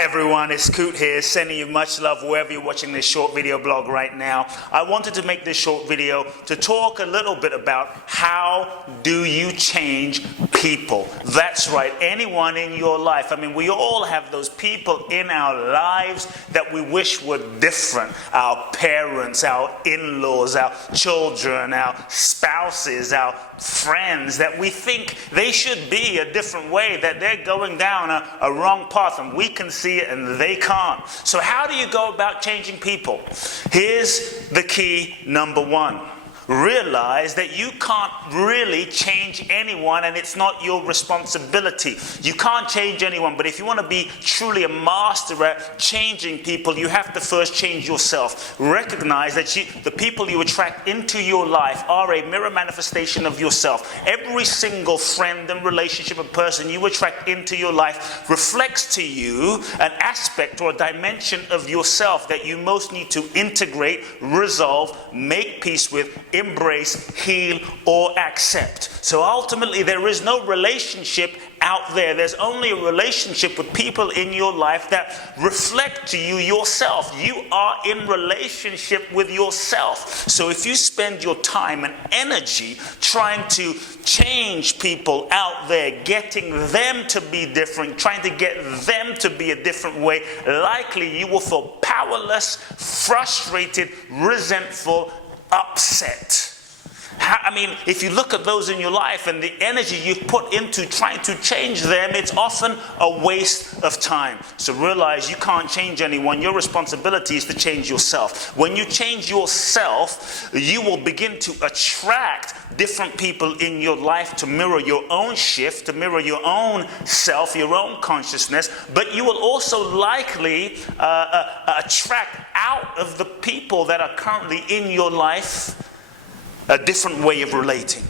Hi everyone, it's Kute here, sending you much love wherever you're watching this short video blog right now. I wanted to make this short video to talk a little bit about how do you change people. That's right, anyone in your life. I mean, we all have those people in our lives that we wish were different. Our parents, our in-laws, our children, our spouses, our friends, that we think they should be a different way, that they're going down a wrong path, and we can see it and they can't. So how do you go about changing people? Here's the key, number one. Realize that you can't really change anyone, and it's not your responsibility. You can't change anyone, but if you want to be truly a master at changing people, you have to first change yourself. Recognize that the people you attract into your life are a mirror manifestation of yourself. Every single friend and relationship and person you attract into your life reflects to you an aspect or a dimension of yourself that you most need to integrate, resolve, make peace with, embrace, heal, or accept. So ultimately, there is no relationship out there. There's only a relationship with people in your life that reflect to you yourself. You are in relationship with yourself. So if you spend your time and energy trying to change people out there, getting them to be different, trying to get them to be a different way, likely you will feel powerless, frustrated, resentful, upset. I mean, if you look at those in your life and the energy you've put into trying to change them, it's often a waste of time. So realize you can't change anyone. Your responsibility is to change yourself. When you change yourself, you will begin to attract different people in your life to mirror your own shift, to mirror your own self, your own consciousness. But you will also likely attract out of the people that are currently in your life a different way of relating.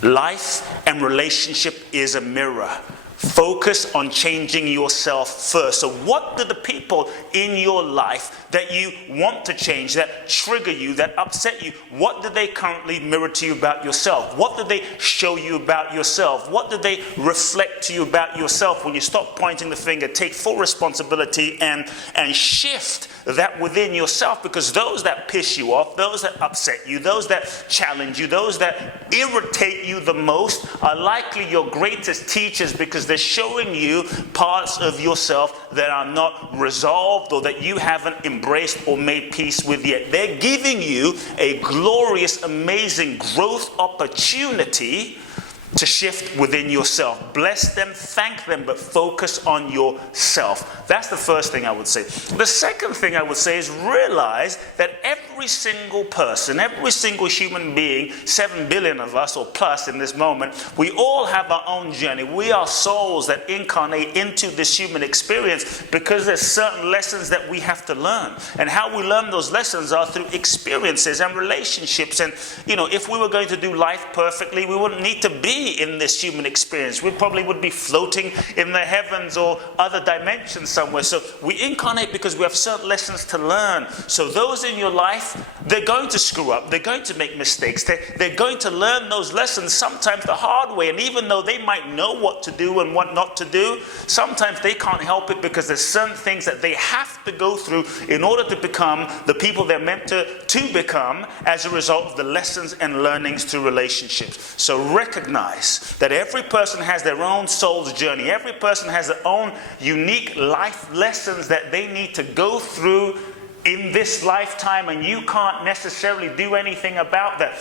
Life and relationship is a mirror. Focus on changing yourself first. So what do the people in your life that you want to change, that trigger you, that upset you, what do they currently mirror to you about yourself? What do they show you about yourself? What do they reflect to you about yourself? When you stop pointing the finger, take full responsibility and shift that within yourself, because those that piss you off, those that upset you, those that challenge you, those that irritate you the most are likely your greatest teachers, because they're showing you parts of yourself that are not resolved or that you haven't embraced or made peace with yet. They're giving you a glorious, amazing growth opportunity to shift within yourself. Bless them, thank them, but focus on yourself. That's the first thing I would say. The second thing I would say is realize that every single person, every single human being, 7 billion of us or plus in this moment, we all have our own journey. We are souls that incarnate into this human experience because there's certain lessons that we have to learn. And how we learn those lessons are through experiences and relationships. And, if we were going to do life perfectly, we wouldn't need to be in this human experience. We probably would be floating in the heavens or other dimensions somewhere. So we incarnate because we have certain lessons to learn. So those in your life, they're going to screw up. They're going to make mistakes. They're going to learn those lessons sometimes the hard way. And even though they might know what to do and what not to do, sometimes they can't help it because there's certain things that they have to go through in order to become the people they're meant to become as a result of the lessons and learnings through relationships. So recognize that every person has their own soul's journey. Every person has their own unique life lessons that they need to go through in this lifetime, and you can't necessarily do anything about that.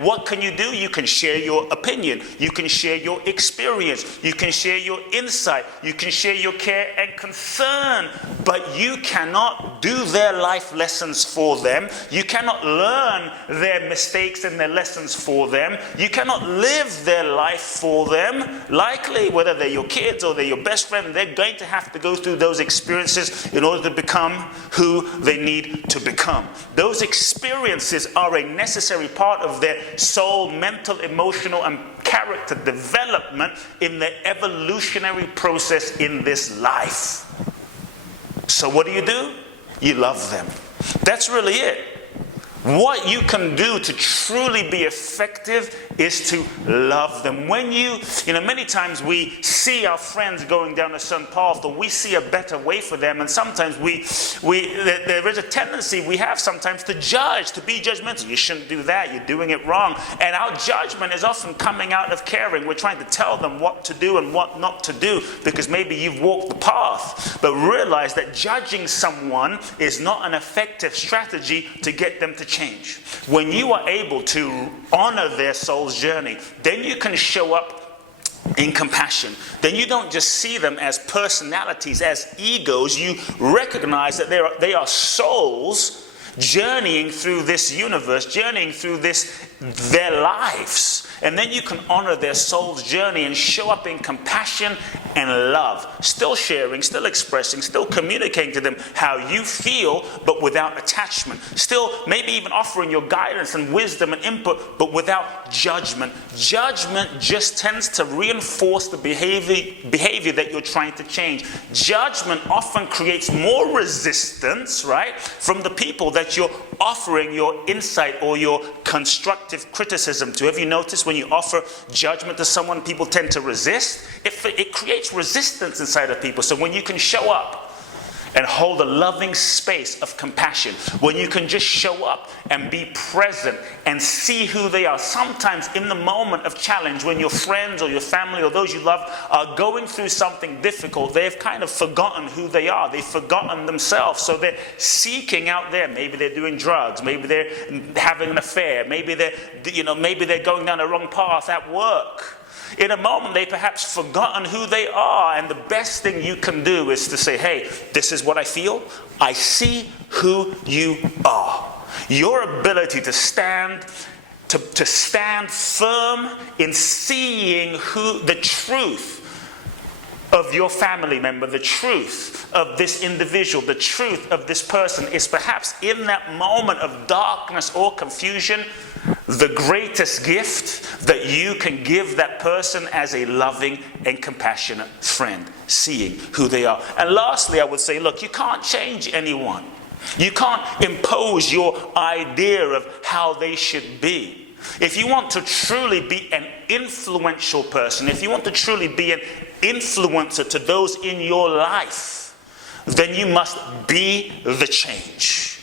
What can you do? You can share your opinion. You can share your experience. You can share your insight. You can share your care and concern, but you cannot do their life lessons for them. You cannot learn their mistakes and their lessons for them. You cannot live their life for them. Likely, whether they're your kids or they're your best friend, they're going to have to go through those experiences in order to become who they need to become. Those experiences are a necessary part of their soul, mental, emotional, and character development in the evolutionary process in this life. So what do? You love them. That's really it. What you can do to truly be effective is to love them. When you know, many times we see our friends going down a certain path, or we see a better way for them, and sometimes there is a tendency we have sometimes to judge, to be judgmental. You shouldn't do that, you're doing it wrong. And our judgment is often coming out of caring. We're trying to tell them what to do and what not to do, because maybe you've walked the path. But realize that judging someone is not an effective strategy to get them to change. When you are able to honor their soul's journey, then you can show up in compassion. Then you don't just see them as personalities, as egos. You recognize that they are souls journeying through this universe, journeying through their lives. And then you can honor their soul's journey and show up in compassion and love, still sharing, still expressing, still communicating to them how you feel, but without attachment. Still maybe even offering your guidance and wisdom and input, but without judgment. Judgment just tends to reinforce the behavior that you're trying to change. Judgment often creates more resistance, right, from the people that you're offering your insight or your constructive criticism to. Have you noticed when you offer judgment to someone, people tend to resist? It creates resistance inside of people. So when you can show up and hold a loving space of compassion, when you can just show up and be present and see who they are. Sometimes in the moment of challenge, when your friends or your family or those you love are going through something difficult, they've kind of forgotten who they are. They've forgotten themselves. So they're seeking out there. Maybe they're doing drugs. Maybe they're having an affair. Maybe they're going down the wrong path at work. In a moment, they perhaps forgotten who they are, and the best thing you can do is to say, hey, this is what I feel. I see who you are. Your ability to stand firm in seeing the truth of your family member, the truth of this individual, the truth of this person is perhaps in that moment of darkness or confusion, the greatest gift that you can give that person as a loving and compassionate friend, seeing who they are. And lastly, I would say, look, you can't change anyone. You can't impose your idea of how they should be. If you want to truly be an influential person, if you want to truly be an influencer to those in your life, then you must be the change.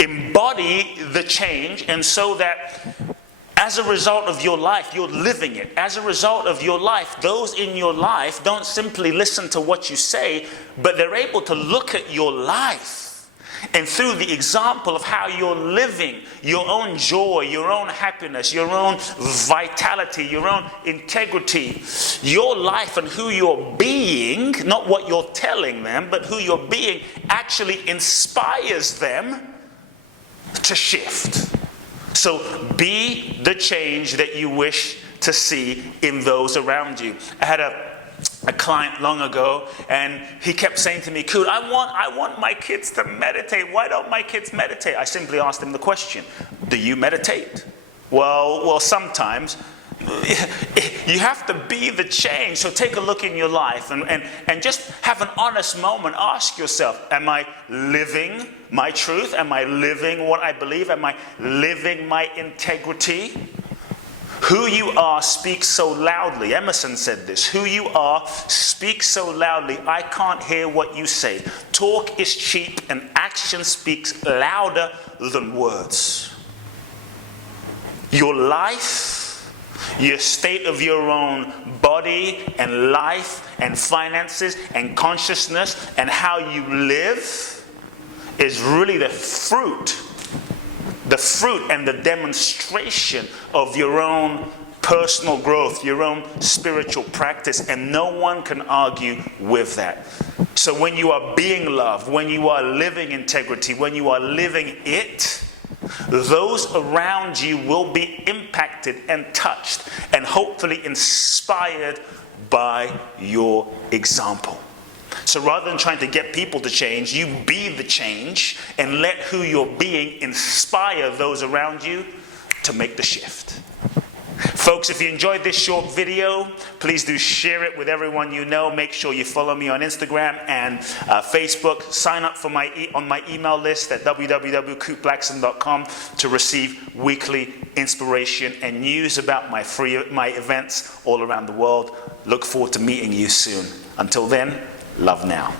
Embody the change, and so that as a result of your life, you're living it. As a result of your life, those in your life don't simply listen to what you say, but they're able to look at your life. And through the example of how you're living, your own joy, your own happiness, your own vitality, your own integrity, your life and who you're being, not what you're telling them, but who you're being, actually inspires them to shift. So be the change that you wish to see in those around you. I had a client long ago, and he kept saying to me, Kute, I want my kids to meditate. Why don't my kids meditate? I simply asked him the question, do you meditate? Well, sometimes. You have to be the change. So take a look in your life and just have an honest moment. Ask yourself, am I living my truth? Am I living what I believe? Am I living my integrity? Who you are speaks so loudly. Emerson said this. Who you are speaks so loudly, I can't hear what you say. Talk is cheap and action speaks louder than words. Your life, your state of your own body and life and finances and consciousness and how you live is really the fruit and the demonstration of your own personal growth, your own spiritual practice, and no one can argue with that. So when you are being loved, when you are living integrity, when you are living it, those around you will be impacted and touched and hopefully inspired by your example. So rather than trying to get people to change, you be the change and let who you're being inspire those around you to make the shift. Folks, if you enjoyed this short video, please do share it with everyone you know. Make sure you follow me on Instagram and Facebook. Sign up for on my email list at www.kuteblackson.com to receive weekly inspiration and news about my events all around the world. Look forward to meeting you soon. Until then, love now.